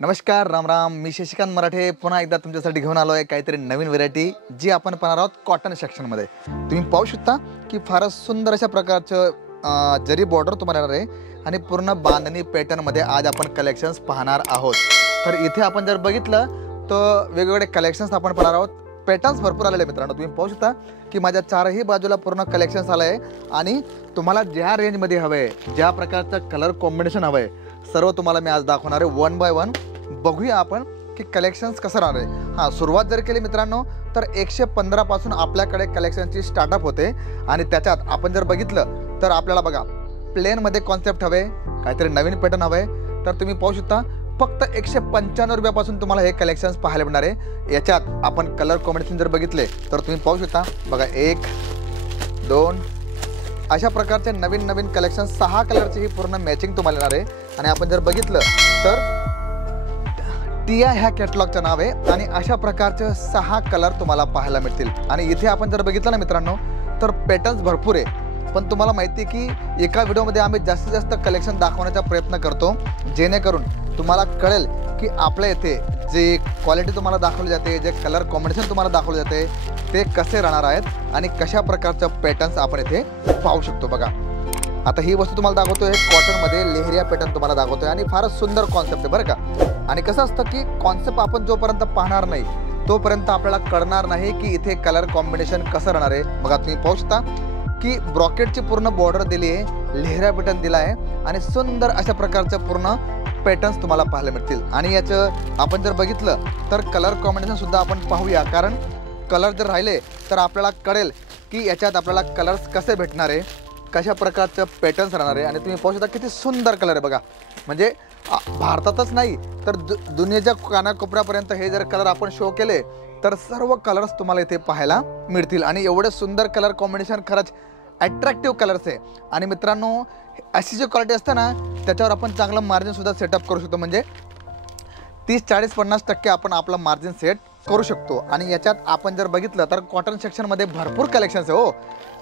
नमस्कार, राम राम. मी शशिकांत मराठे पुन्हा एकदा तुमच्यासाठी घेऊन आलो आहे काहीतरी नवीन व्हेरायटी जी आपण पाहणार आहोत कॉटन सेक्शनमध्ये. तुम्ही पाहू शकता की फारच सुंदर अशा प्रकारचं जरी बॉर्डर तुम्हाला येणार आहे आणि पूर्ण बांधणी पॅटर्नमध्ये आज आपण कलेक्शन्स पाहणार आहोत. तर इथे आपण जर बघितलं तर वेगवेगळे कलेक्शन्स आपण पाहणार आहोत. पॅटर्न्स भरपूर आलेले मित्रांनो. तुम्ही पाहू शकता की माझ्या चारही बाजूला पूर्ण कलेक्शन्स आलं आहे आणि तुम्हाला ज्या रेंजमध्ये हवं आहे, ज्या प्रकारचं कलर कॉम्बिनेशन हवं आहे, सर्व तुम्हाला मी आज दाखवणार आहे वन बाय वन. बघूया आपण की कलेक्शन्स कसं राहणार आहे. हां, सुरुवात जर केली मित्रांनो तर 115 पासून आपल्याकडे कलेक्शनची स्टार्टअप होते आणि त्याच्यात आपण जर बघितलं तर आपल्याला बघा प्लेनमध्ये कॉन्सेप्ट हवे, काहीतरी नवीन पॅटर्न हवे, तर तुम्ही पाहू शकता फक्त 195 रुपयापासून तुम्हाला हे कलेक्शन्स पाहायला मिळणार आहे. याच्यात आपण कलर कॉम्बिनेशन जर बघितले तर तुम्ही पाहू शकता बघा 1 2 अशा प्रकारचे नवीन नवीन कलेक्शन 6 कलरची ही पूर्ण मॅचिंग तुम्हाला येणार आहे. आणि आपण जर बघितलं तर टिया ह्या कॅटलॉगचं नाव आहे आणि अशा प्रकारचे 6 कलर तुम्हाला पाहायला मिळतील. आणि इथे आपण जर बघितलं ना मित्रांनो तर पॅटर्न्स भरपूर आहे, पण तुम्हाला माहिती आहे की एका व्हिडिओमध्ये आम्ही जास्तीत जास्त कलेक्शन दाखवण्याचा प्रयत्न करतो जेणेकरून तुम्हाला कळेल की आपल्या इथे जे क्वालिटी तुम्हाला दाखवली जाते, जे कलर कॉम्बिनेशन तुम्हाला दाखवले जाते ते कसे राहणार आहेत आणि कशा प्रकारचं पॅटर्न्स आपण इथे पाहू शकतो. बघा आता ही वस्तू तुम्हाला दाखवतोय कॉटनमध्ये लेहरिया पॅटर्न तुम्हाला दाखवतोय आणि फारच सुंदर कॉन्सेप्ट आहे बरं का. आणि कसं असतं की कॉन्सेप्ट आपण जोपर्यंत पाहणार नाही तोपर्यंत आपल्याला कळणार नाही की इथे कलर कॉम्बिनेशन कसं राहणार आहे. बघा तुम्ही पाहू शकता की ब्रॉकेटची पूर्ण बॉर्डर दिली आहे, लेहरिया पॅटर्न दिला आहे आणि सुंदर अशा प्रकारचं पूर्ण पॅटर्न्स तुम्हाला पाहायला मिळतील. आणि याचं आपण जर बघितलं तर कलर कॉम्बिनेशन सुद्धा आपण पाहूया, कारण कलर जर राहिले तर आपल्याला कळेल की याच्यात आपल्याला कलर्स कसे भेटणार आहे, कशा प्रकारचं पॅटर्न्स राहणार आहे. आणि तुम्ही पाहू शकता किती सुंदर कलर आहे बघा. म्हणजे भारतातच नाही तर दुनियेच्या कानाकोपऱ्यापर्यंत हे जर कलर आपण शो केले तर सर्व कलर्स तुम्हाला इथे पाहायला मिळतील. आणि एवढे सुंदर कलर कॉम्बिनेशन खरंच अट्रॅक्टिव्ह कलर्स आहे. आणि मित्रांनो अशी जी क्वालिटी असते ना त्याच्यावर आपण चांगलं मार्जिनसुद्धा सेटअप करू शकतो. म्हणजे 30-40-50% आपण आपलं मार्जिन सेट करू शकतो. आणि याच्यात आपण जर बघितलं तर कॉटन सेक्शनमध्ये भरपूर कलेक्शन्स आहे हो,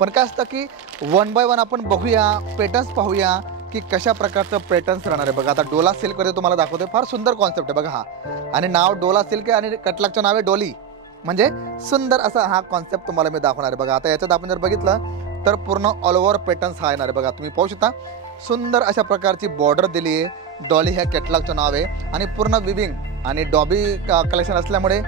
पण काय असतं की वन बाय वन आपण बघूया, पॅटर्न्स पाहूया की कशा प्रकारचं पॅटर्न्स राहणार आहे. बघा आता डोला सिल्कमध्ये तुम्हाला दाखवतोय, फार सुंदर कॉन्सेप्ट आहे बघा हा. आणि नाव डोला सिल्क आहे आणि कटलागचं नाव आहे डोली, म्हणजे सुंदर असा हा कॉन्सेप्ट तुम्हाला मी दाखवणार आहे. बघा आता याच्यात आपण जर बघितलं तर पूर्ण ऑल ओव्हर पॅटर्न्स हा येणार आहे. बघा तुम्ही पाहू शकता सुंदर अशा प्रकारची बॉर्डर दिली आहे, डॉली ह्या कॅटलॉगचं नाव आहे आणि पूर्ण विविंग आणि डॉबी कलेक्शन असल्यामुळे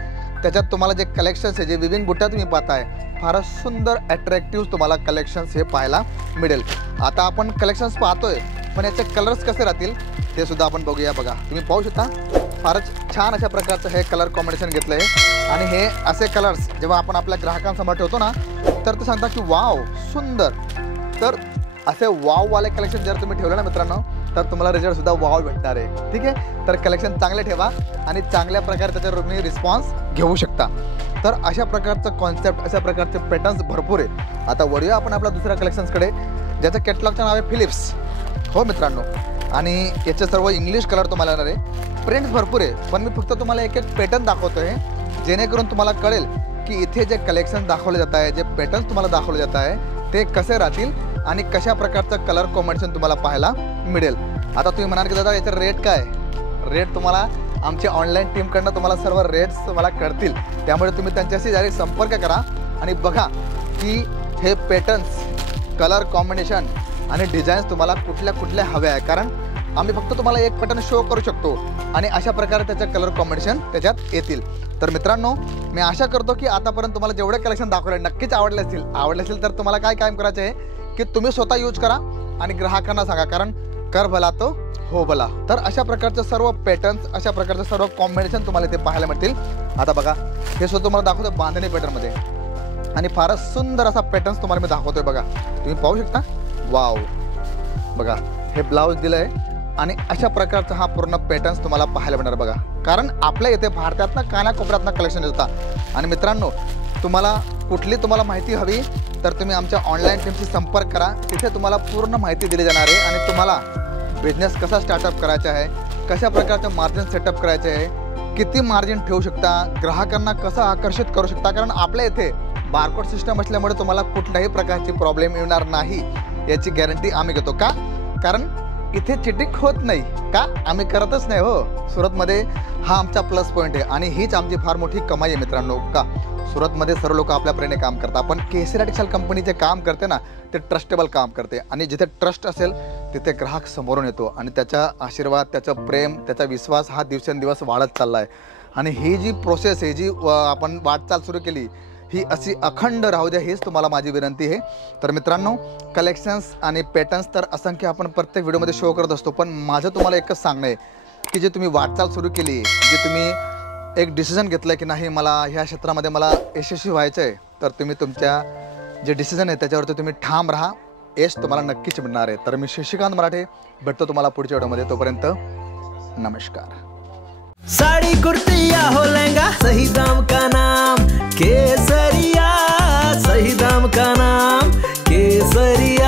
त्याच्यात तुम्हाला जे कलेक्शन्स आहे, जे विविंग बुट्ट्या तुम्ही पाहताय, फारच सुंदर अट्रॅक्टिव्ह तुम्हाला कलेक्शन्स हे पाहायला मिळेल. आता आपण कलेक्शन्स पाहतोय पण याचे कलर्स कसे राहतील ते सुद्धा आपण बघूया. बघा तुम्ही पाहू शकता फारच छान अशा प्रकारचं हे कलर कॉम्बिनेशन घेतलं आहे. आणि हे असे कलर्स जेव्हा आपण आपल्या ग्राहकांसमोर ठेवतो ना तर ते सांगतात की वाव सुंदर. तर असे वाववाले कलेक्शन जर तुम्ही ठेवलं ना मित्रांनो तर तुम्हाला रिझल्टसुद्धा वाव भेटणार आहे. ठीक आहे, तर कलेक्शन चांगले ठेवा आणि चांगल्या प्रकारे त्याच्यावर तुम्ही रिस्पॉन्स घेऊ शकता. तर अशा प्रकारचं कॉन्सेप्ट, अशा प्रकारचे पॅटर्न्स भरपूर आहे. आता वळूया आपण आपल्या दुसऱ्या कलेक्शन्सकडे ज्याचं कॅटलॉगचं नाव आहे फिलिप्स. हो मित्रांनो, आणि याचे सर्व इंग्लिश कलर तुम्हाला येणार आहे. प्रिंट्स भरपूर आहे पण मी फक्त तुम्हाला एक एक पॅटर्न दाखवतो आहे जेणेकरून तुम्हाला कळेल की इथे जे कलेक्शन दाखवले जात आहे, जे पॅटर्न्स तुम्हाला दाखवले जात आहे ते कसे राहतील आणि कशा प्रकारचं कलर कॉम्बिनेशन तुम्हाला पाहायला मिळेल. आता तुम्ही म्हणाल की दादा याचं रेट काय? रेट तुम्हाला आमच्या ऑनलाईन टीमकडनं तुम्हाला सर्व रेट्स तुम्हाला कळतील, त्यामुळे तुम्ही त्यांच्याशी डायरेक्ट संपर्क करा आणि बघा की हे पॅटर्न्स, कलर कॉम्बिनेशन आणि डिझाईन्स तुम्हाला कुठल्या कुठल्या हव्या आहे. कारण आम्ही फक्त तुम्हाला एक पॅटर्न शो करू शकतो आणि अशा प्रकारे त्याचं कलर कॉम्बिनेशन त्याच्यात येतील. तर मित्रांनो मी आशा करतो की आतापर्यंत तुम्हाला जेवढे कलेक्शन दाखवले नक्कीच आवडले असतील तर तुम्हाला काय कायम करायचं आहे की तुम्ही स्वतः यूज करा आणि ग्राहकांना सांगा, कारण कर भला तो हो भला. तर अशा प्रकारचं सर्व पॅटर्न्स, अशा प्रकारचं सर्व कॉम्बिनेशन तुम्हाला इथे पाहायला मिळतील. आता बघा हे सुद्धा तुम्हाला दाखवतो बांधणी पॅटर्नमध्ये आणि फारच सुंदर असा पॅटर्न्स तुम्हाला मी दाखवतोय. बघा तुम्ही पाहू शकता वाव. बघा हे ब्लाऊज दिलं आहे आणि अशा प्रकारचा हा पूर्ण पॅटर्न्स तुम्हाला पाहायला मिळणार. बघा कारण आपल्या इथे भारतातनं कानाकोपऱ्यातनं कलेक्शन येतात. आणि मित्रांनो तुम्हाला कुठली तुम्हाला माहिती हवी तर तुम्ही आमच्या ऑनलाईन टीमशी संपर्क करा, तिथे तुम्हाला पूर्ण माहिती दिली जाणार आहे. आणि तुम्हाला बिझनेस कसा स्टार्टअप करायचा आहे, कशा प्रकारचं मार्जिन सेटअप करायचं आहे, किती मार्जिन ठेवू शकता, ग्राहकांना कसं आकर्षित करू शकता. कारण आपल्या इथे बारकोड सिस्टम असल्यामुळे तुम्हाला कुठल्याही प्रकारची प्रॉब्लेम येणार नाही याची गॅरंटी आम्ही घेतो. का? कारण इथे चिटिंग होत नाही का, आम्ही करतच नाही हो. सुरतमध्ये हा आमचा प्लस पॉईंट आहे आणि हीच आमची फार मोठी कमाई आहे मित्रांनो. का सुरतमध्ये सर्व लोक आपल्या प्रेरणे काम करतात, पण केसरिया टेक्सटाईल कंपनी जे काम करते ना ते ट्रस्टेबल काम करते आणि जिथे ट्रस्ट असेल तिथे ग्राहक समोरून येतो आणि त्याचा आशीर्वाद, त्याचं प्रेम, त्याचा विश्वास हा दिवसेंदिवस वाढत चालला आहे. आणि ही जी प्रोसेस आहे, जी आपण वाटचाल सुरू केली, ही अशी अखंड राहू द्या, हीच तुम्हाला माझी विनंती आहे. तर मित्रांनो, कलेक्शन्स आणि पॅटर्न्स तर असंख्य आपण प्रत्येक व्हिडिओमध्ये शो करत असतो, पण माझं तुम्हाला एकच सांगणं आहे की जे तुम्ही वाटचाल सुरू केली, जे तुम्ही एक डिसिजन घेतलं की नाही मला ह्या क्षेत्रामध्ये मला यशस्वी व्हायचं आहे, तर तुम्ही तुमच्या जे डिसिजन आहे त्याच्यावरती तुम्ही ठाम राहा. यश तुम्हाला नक्कीच मिळणार आहे. तर मी शशिकांत मराठे भेटतो तुम्हाला पुढच्या व्हिडिओमध्ये. तोपर्यंत नमस्कार. साड़ी कुर्ती या हो लहंगा, सही दाम का नाम केसरिया, सही दाम का नाम केसरिया.